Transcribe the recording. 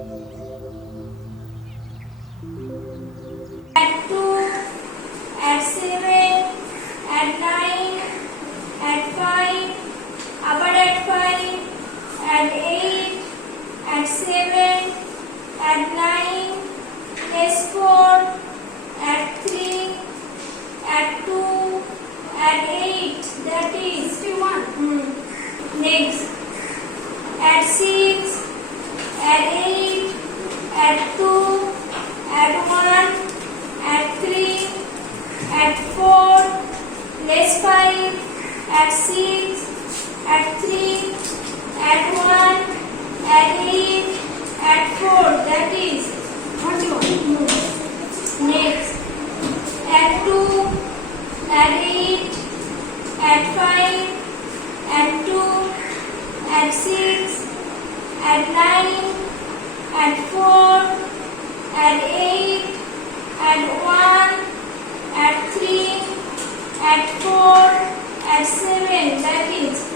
Add 2, add 7, add 9, add 5, আবার add 5, add 8, add 7, add 9, less 4, add 3, add 2, add 8, that is 51. Next, add 6, add 8, add 2, add 1, add 3, add 4, less 5, add 6, add 3, add 1, add 8, add 4, that is 41. Next, add 2, add 8, add 5, add 2, add 6, add 9, add 4, add 8, add 1, add 3, add 4, add 7, that is